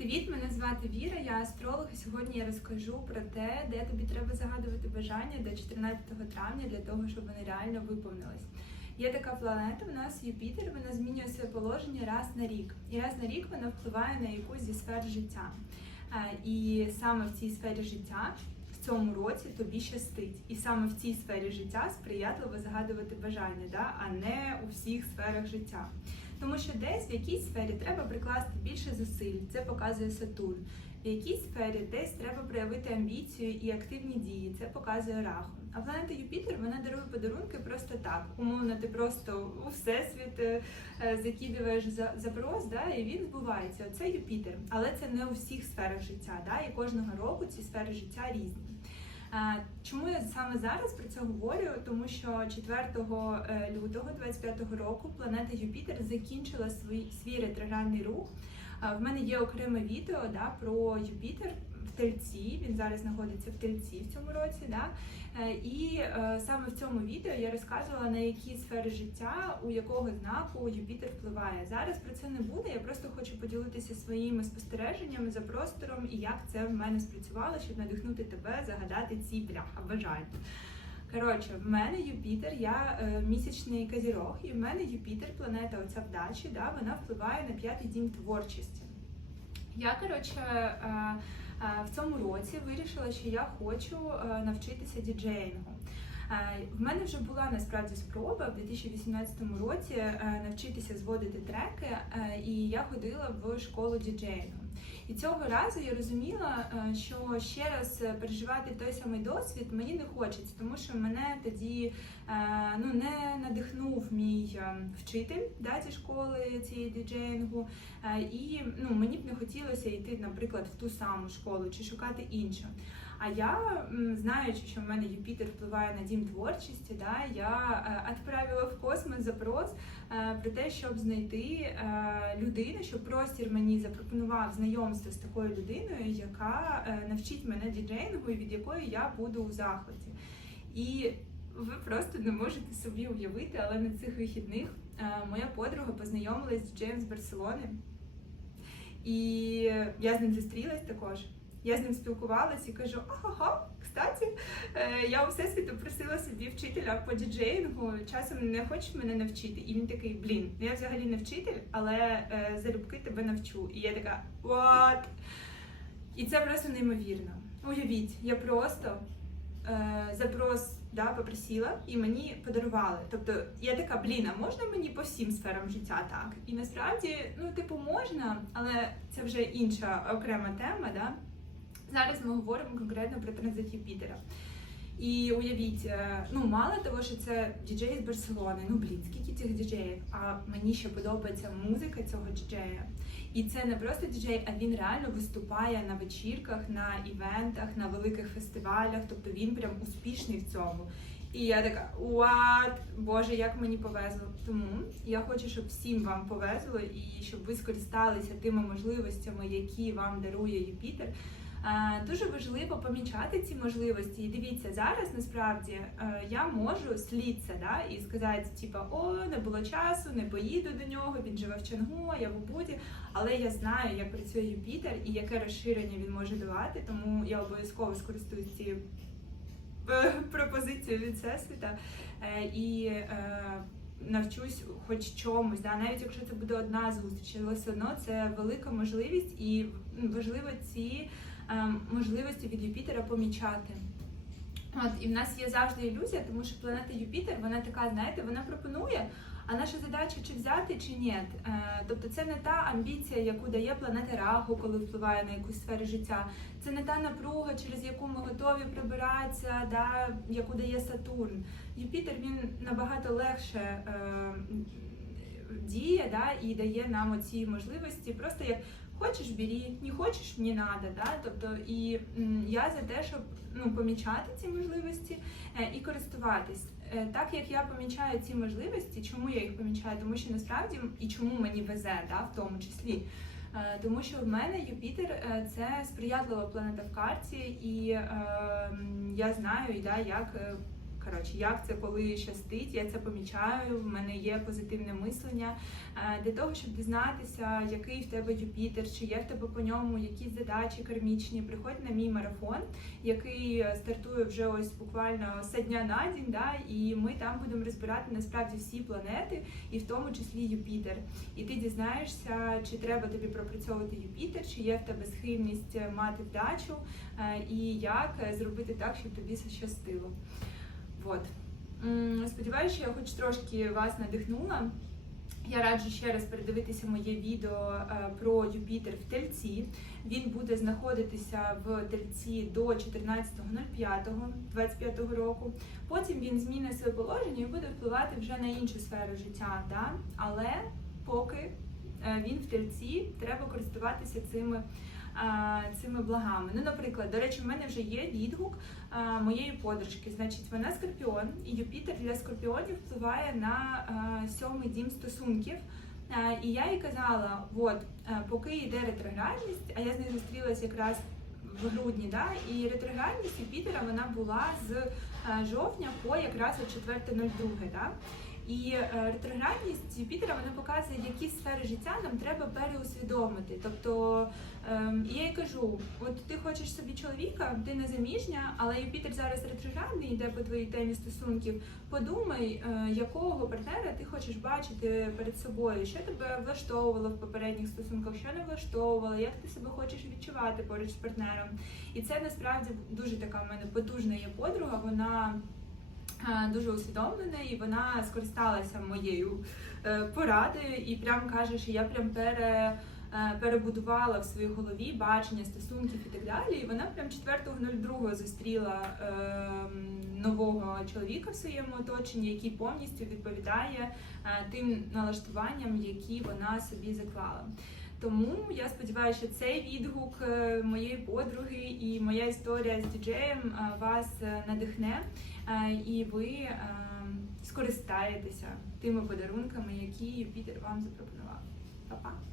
Привіт, мене звати Віра, я астролог, і сьогодні я розкажу про те, де тобі треба загадувати бажання до 14 травня для того, щоб вони реально виповнились. Є така планета, в нас Юпітер, вона змінює своє положення раз на рік. І раз на рік вона впливає на якусь зі сфер життя. Е, І саме в цій сфері життя в цьому році тобі щастить. І саме в цій сфері життя сприятливо загадувати бажання, да? а не у всіх сферах життя. Тому що десь в якійсь сфері треба прикласти більше зусиль, це показує Сатурн. В якійсь сфері десь треба проявити амбіцію і активні дії, це показує Раху. А планета Юпітер вона дарує подарунки просто так. Умовно, ти просто у всесвіт е, закидуєш за- запрос, да, і він збувається. Це Юпітер, але це не у всіх сферах життя. Да, і кожного року ці сфери життя різні. Чому я саме зараз про це говорю? Тому що 4 е, лютого 25 року планета Юпітер закінчила свій, свій ретроградний рух. В мене є окреме відео да, про Юпітер Тельці. Він зараз знаходиться в Тельці в цьому році. Да? Е, І е, саме в цьому відео я розказувала на які сфери життя, у якого знаку Юпітер впливає. Зараз про це не буде. Я просто хочу поділитися своїми спостереженнями за простором і як це в мене спрацювало, щоб надихнути тебе загадати ці бляха бажання. Коротше, в мене Юпітер, я е, місячний казірог, і в мене Юпітер, планета оця вдачі, да, вона впливає на п'ятий дім творчості. Я, коротше, е, в цьому році вирішила, що я хочу е, навчитися діджеїнгу. Е, В мене вже була насправді спроба в 2018 році е, навчитися зводити треки, і я ходила в школу діджеїнгу. І цього разу я розуміла, е, що ще раз е, переживати той самий досвід мені не хочеться, тому що мене тоді е, ну, не надихнув мій вчитель да, зі школи цієї діджеїнгу. І ну, мені б не хотілося йти, наприклад, в ту саму школу чи шукати іншу. А я, знаючи, що в мене Юпітер впливає на дім творчості, да, я е, відправила в космос запрос е, про те, щоб знайти е, людину, щоб простір мені запропонував знайомство з такою людиною, яка навчить мене діджеїнгу і від якої я буду у захваті. І ви просто не можете собі уявити, але на цих вихідних моя подруга познайомилась з Джеймс Барселони. І я з ним зустрілась також. Я з ним спілкувалась і кажу: ага, кстати, е, я у всесвіту просила собі вчителя по діджеїнгу, часом не хочеш мене навчити. І він такий, блін, ну я взагалі не вчитель, але е, залюбки тебе навчу. І я така, what? І це просто неймовірно. Уявіть, я просто е, запрос да, попросила і мені подарували. Тобто я така, блін, а можна мені по всім сферам життя так? І насправді, ну, типу, можна, але це вже інша окрема тема. Да? Зараз ми говоримо конкретно про транзит Юпітера. І уявіть, е, ну мало того, що це діджей з Барселони, ну блін, скільки цих діджеїв, а мені ще подобається музика цього діджея. І це не просто діджей, а він реально виступає на вечірках, на івентах, на великих фестивалях. Тобто він прям успішний в цьому. І я така, what? Боже, як мені повезло. Тому я хочу, щоб всім вам повезло і щоб ви скористалися тими можливостями, які вам дарує Юпітер. Е, Дуже важливо помічати ці можливості. І дивіться, зараз насправді е, я можу слідце да, і сказати, типа, о, не було часу, не поїду до нього, він живе в Чангу, я в Убуді. Але я знаю, як працює Юпітер і яке розширення він може давати, тому я обов'язково скористуюсь цією е, пропозицією від Всесвіта і навчусь хоч чомусь, да, навіть якщо це буде одна зустріч, але все одно це велика можливість і важливо ці можливості від Юпітера помічати. От, і в нас є завжди ілюзія, тому що планета Юпітер, вона така, знаєте, вона пропонує, а наша задача чи взяти, чи ні. Е, тобто це не та амбіція, яку дає планета Раху, коли впливає на якусь сферу життя. Це не та напруга, через яку ми готові прибиратися, да, яку дає Сатурн. Юпітер він набагато легше е, діє да, і дає нам оці можливості, просто як хочеш бери, не хочеш не надо. Да? Тобто, і я за те, щоб ну, помічати ці можливості е, і користуватись. Е, Так як я помічаю ці можливості, чому я їх помічаю? Тому що насправді і чому мені везе, да, в тому числі. Е, Тому що в мене Юпітер це сприятлива планета в карті, і е, я знаю, да, як Коротше, як це коли щастить, я це помічаю. В мене є позитивне мислення Е, для того, щоб дізнатися, який в тебе Юпітер, чи є в тебе по ньому якісь задачі кармічні. Приходь на мій марафон, який е, стартує вже ось буквально з дня на день. Да, і ми там будемо розбирати насправді всі планети, і в тому числі Юпітер. І ти дізнаєшся, чи треба тобі пропрацьовувати Юпітер, чи є в тебе схильність е, мати вдачу, і як зробити так, щоб тобі щастило. Вот. Сподіваюся, що я хоч трошки вас надихнула. Я раджу ще раз передивитися моє відео е, про Юпітер в Тельці. Він буде знаходитися в Тельці до 14.05.25 року. Потім він змінить своє положення і буде впливати вже на іншу сферу життя. Да? Але поки е, він в Тельці, треба користуватися цими. Цими благами. Ну, наприклад, до речі, в мене вже є відгук моєї подружки. Значить, вона скорпіон, і Юпітер для скорпіонів впливає на сьомий дім стосунків. І я їй казала: от е, поки йде ретроградність, а я з нею зустрілася якраз в грудні, да, і ретроградність Юпітера вона була з е, жовтня по якраз от 4.02. Да? І е, ретроградність Юпітера вона показує, які сфери життя нам треба переусвідомити. Тобто ем, я їй кажу: от ти хочеш собі чоловіка, ти не заміжня, але Юпітер зараз ретроградний йде по твоїй темі стосунків. Подумай, е, якого партнера ти хочеш бачити перед собою, що тебе влаштовувало в попередніх стосунках, що не влаштовувало, як ти себе хочеш відчувати поруч з партнером. І це насправді дуже така в мене потужна є подруга. Вона дуже усвідомлена, і вона скористалася моєю е, порадою і прям каже, що я прям пере. е, Перебудувала в своїй голові бачення стосунків і так далі. І вона прям 4.02 зустріла е, нового чоловіка в своєму оточенні, який повністю відповідає е, тим налаштуванням, які вона собі заклала. Тому я сподіваюся, що цей відгук е, моєї подруги і моя історія з діджеєм е, вас е, надихне, і ви скористаєтеся тими подарунками, які Юпітер вам запропонував. Па-па!